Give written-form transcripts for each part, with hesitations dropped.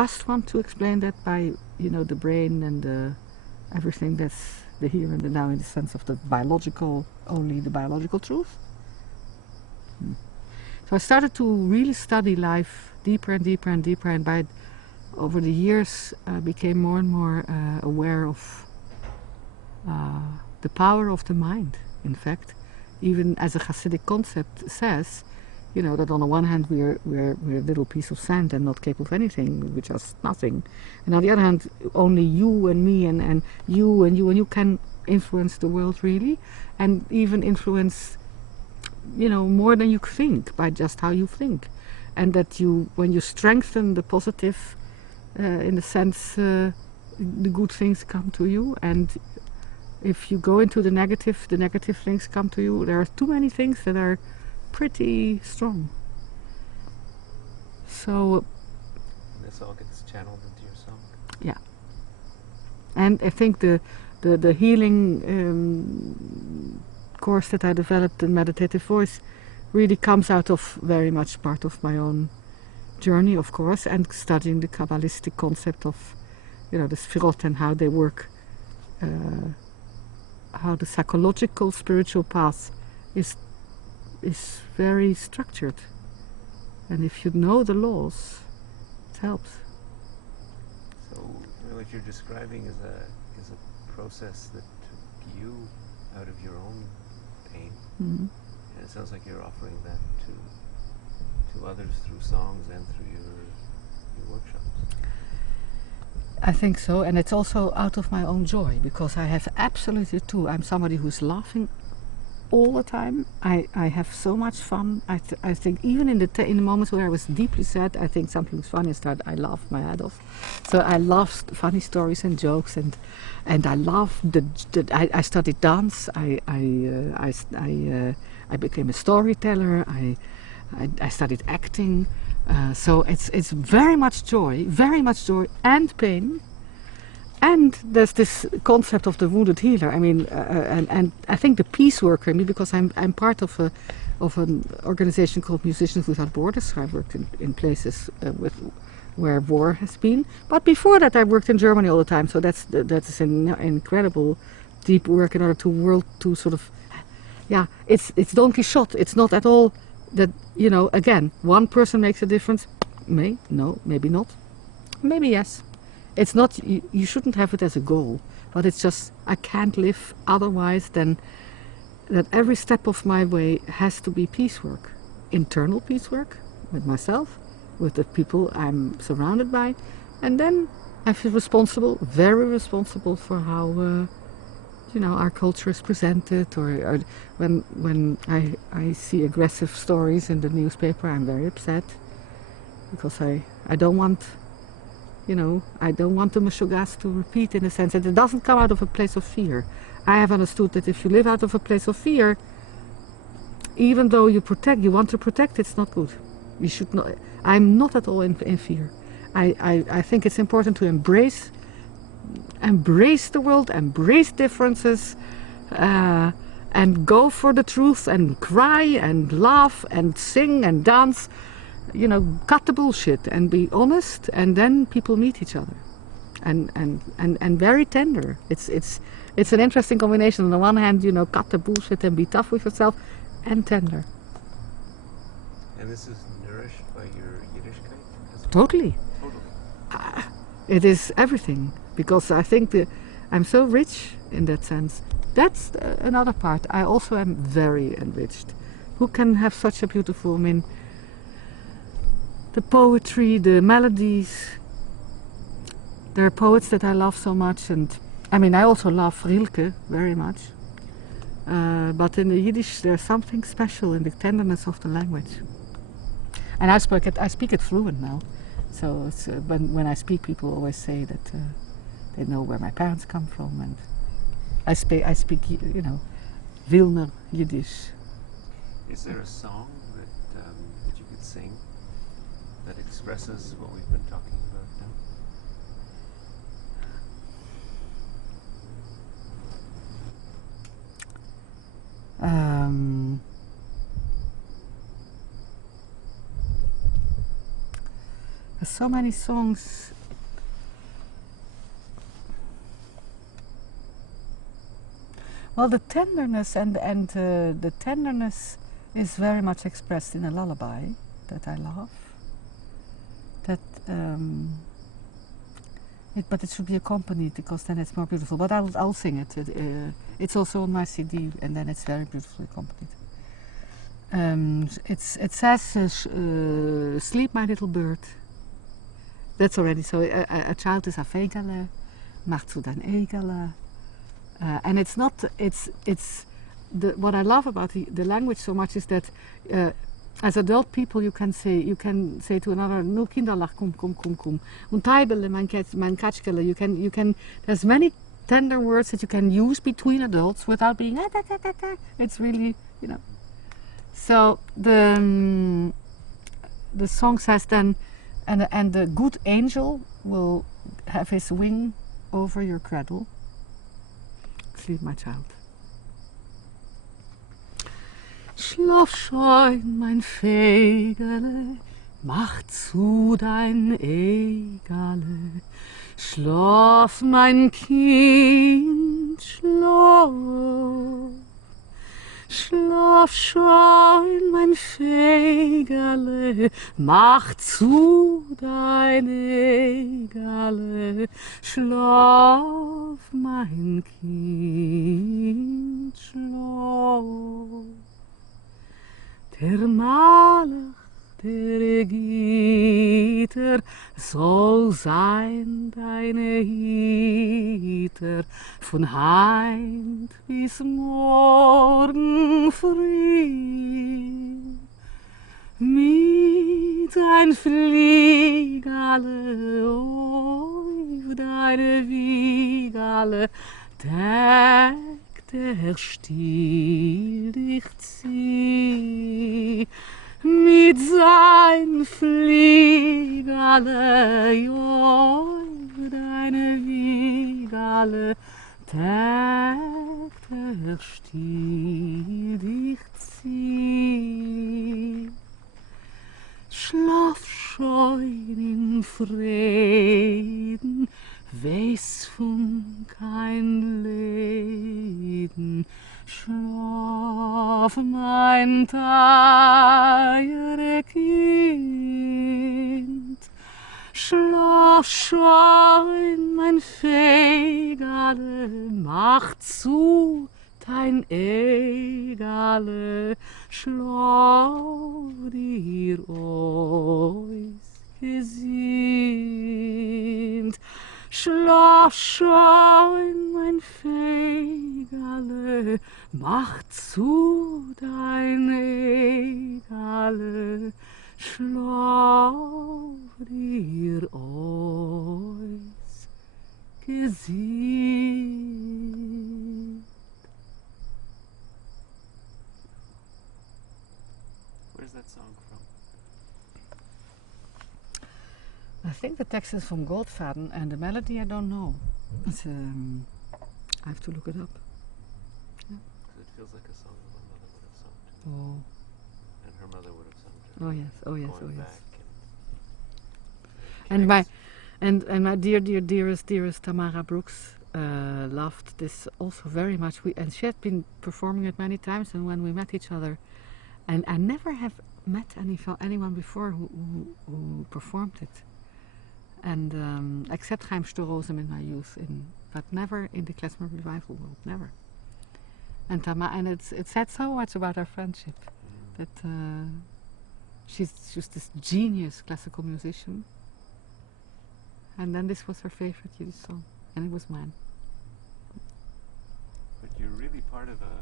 just want to explain that by, you know, the brain and everything that's the here and the now in the sense of the biological, only the biological truth. So I started to really study life deeper and deeper and deeper, and over the years became more and more aware of the power of the mind, in fact. Even as a Hasidic concept says, you know, that on the one hand we're a little piece of sand and not capable of anything, which is nothing. And on the other hand, only you and me and you and you and you can influence the world really, and even influence, you know, more than you think by just how you think. And that when you strengthen the positive, in the sense, the good things come to you, and if you go into the negative things come to you. There are too many things that are pretty strong. So this all gets channeled into your song. Yeah, and I think the healing course that I developed in meditative voice really comes out of very much part of my own journey, of course, and studying the Kabbalistic concept of, you know, the Sfirot and how they work, how the psychological spiritual path is very structured, and if you know the laws, it helps. So what you're describing is a process that took you out of your own pain, and it sounds like you're offering that to others through songs and through your workshops. I think so, and it's also out of my own joy, because I have absolutely too. I'm somebody who's laughing all the time. I have so much fun. I think even in the moments where I was deeply sad, I think something was funny. I laughed my head off. So I love funny stories and jokes, and I love I studied dance. I became a storyteller. I studied acting. So it's very much joy and pain. And there's this concept of the wounded healer. I mean, and I think the peace worker in me, because I'm part of an organization called Musicians Without Borders. I worked in places where war has been. But before that, I worked in Germany all the time. So that's an incredible deep work in order to sort of, yeah, it's Don Quixote. It's not at all that, you know, again, one person makes a difference. No, maybe not. Maybe yes. It's not, you shouldn't have it as a goal, but it's just, I can't live otherwise than that every step of my way has to be peace work. Internal peace work with myself, with the people I'm surrounded by, and then I feel responsible, very responsible for how, you know, our culture is presented, or when I see aggressive stories in the newspaper, I'm very upset, because I don't want, you know, I don't want the Meshuggahs to repeat, in a sense that it doesn't come out of a place of fear. I have understood that if you live out of a place of fear, even though you want to protect, it's not good. You should not. I'm not at all in fear. I think it's important to embrace the world, embrace differences, and go for the truth, and cry and laugh and sing and dance. You know, cut the bullshit and be honest, and then people meet each other, and very tender. It's an interesting combination. On the one hand, you know, cut the bullshit and be tough with yourself, and tender. And this is nourished by your Yiddishkeit? Totally. It is everything, because I think I'm so rich in that sense. That's another part. I also am very enriched. Who can have such a beautiful, I mean, the poetry, the melodies. There are poets that I love so much, and I mean, I also love Rilke very much. But in the Yiddish, there's something special in the tenderness of the language. And I speak it fluent now. So it's, when I speak, people always say that they know where my parents come from, and I speak, you know, Wilner Yiddish. Is there a song that you could sing that expresses what we've been talking about now? A so many songs. Well, the tenderness the tenderness is very much expressed in a lullaby that I love. That, but it should be accompanied because then it's more beautiful. But I'll sing it. It's also on my CD, and then it's very beautifully accompanied. It says, "Sleep, my little bird." That's already so. A child is a vegale, macht zu dein egale. And it's not, what I love about the language so much is that as adult people you can say to another, "No kinderlach, kom. Und taibele, mein katschkele." You can, there's many tender words that you can use between adults without being, it's really, you know. So the song says then, and the good angel will have his wing over your cradle. Sleep, my child. Schlaf schön, mein Vögele, mach zu dein Egale. Schlaf, mein Kind, schlaf. Schlaf schön, mein Vögele, mach zu dein Egale. Schlaf, mein Kind, schlaf. Der Malach, der Gitter, soll sein deine Hüter von heint bis morgen früh. Mit ein Fliegale auf deine Wiegale, deckt der Stiel dich zieh. Mit sein Fliegale, auf deine Wiegale, deckt der Stiel dich zieh. Schlaf schön in Frieden, weiß von kein Leiden. Schlaf, mein teure Kind. Schlaf schön, mein Vögele, mach zu dein Egale. Schlaf dir eus gesinnt. Schlaf schön, mein Vögele, mach zu dein Egale. Schlaf dir eus gesinnt. Where's that song from? I think the text is from Goldfaden, and the melody I don't know. It's, I have to look it up. Yeah. It feels like a song that my mother would have sung to. Oh. And her mother would have sung to her. Oh yes, oh yes, Going oh yes. back And my dearest Tamara Brooks loved this also very much. And she had been performing it many times. And when we met each other, and I never have met anyone before who performed it. And except Chaim Storozem in my youth, but never in the klezmer revival world, never. And it said so much about our friendship that she's just this genius classical musician. And then this was her favorite Yiddish song, and it was mine. But you're really part of a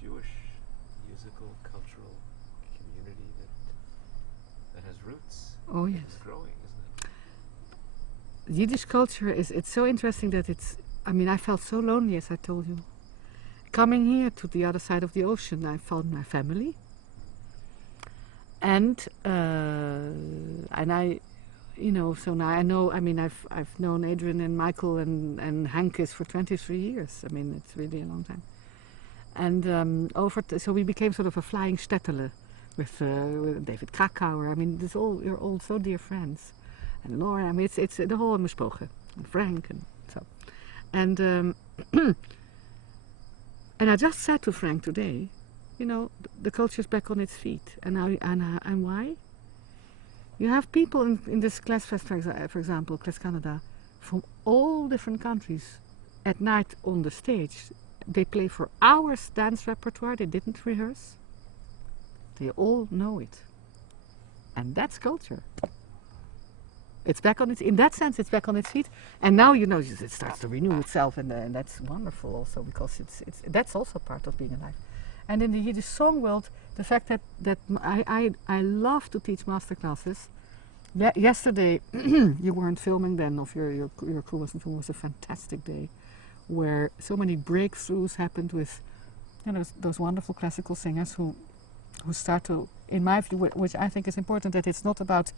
Jewish musical, cultural community that has roots. Oh yes. It's growing, isn't it? Yiddish culture it's so interesting that I mean, I felt so lonely, as I told you. Coming here to the other side of the ocean, I found my family. And I, you know, so now I know, I mean, I've known Adrian and Michael and Hankes for 23 years. I mean, it's really a long time. And so we became sort of a flying shtetl with David Krakauer. I mean, you're all so dear friends. And Laura, I mean, it's the whole besproken. And Frank and so. And and I just said to Frank today, you know, the culture's back on its feet. And why? You have people in this Class Fest, for example, Class Canada, from all different countries at night on the stage. They play for hours dance repertoire, they didn't rehearse. They all know it. And that's culture. It's back on its, in that sense, it's back on its feet. And now, you know, it starts to renew itself, and that's wonderful also, because that's also part of being alive. And in the Yiddish song world, the fact that I love to teach master classes. Yesterday, you weren't filming then, of your crew wasn't filming. It was a fantastic day, where so many breakthroughs happened with, you know, those wonderful classical singers who start to, in my view, which I think is important, that it's not about,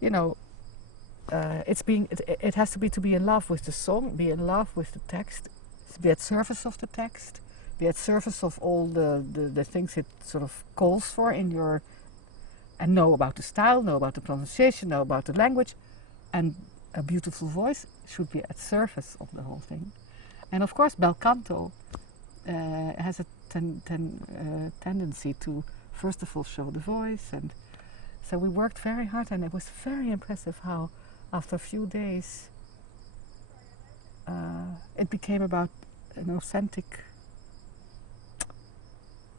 you know, it has to be in love with the song, be in love with the text, be at service of the text, be at service of all the things it sort of calls for in your, and know about the style, know about the pronunciation, know about the language, and a beautiful voice should be at service of the whole thing. And of course, bel canto has a tendency to, first of all, show the voice, and so we worked very hard, and it was very impressive how, after a few days, it became about an authentic,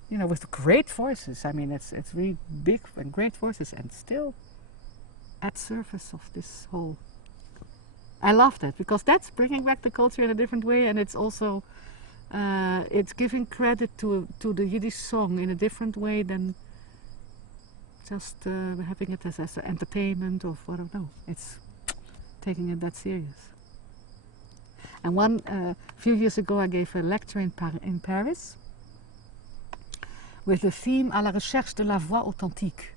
you know, with great voices. I mean, it's really big and great voices, and still at service of this whole. I love that, because that's bringing back the culture in a different way, and it's also it's giving credit to the Yiddish song in a different way than just having it as an entertainment or I don't know. It's taking it that serious. And a few years ago, I gave a lecture in Paris with the theme à la recherche de la voix authentique,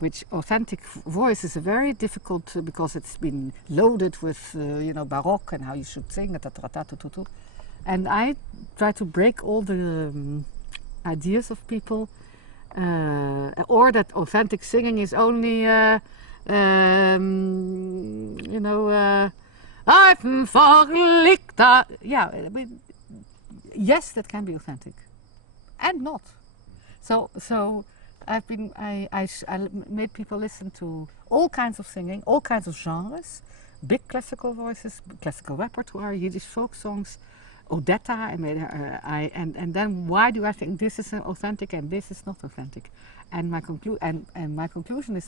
which authentic voice is a very difficult, because it's been loaded with you know, baroque and how you should sing, and I try to break all the ideas of people, or that authentic singing is only you know, I've verlicht. Yeah, I mean, yes, that can be authentic, and not. So I made people listen to all kinds of singing, all kinds of genres, big classical voices, classical repertoire, Yiddish folk songs, Odetta. And then why do I think this is authentic and this is not authentic? And my conclusion is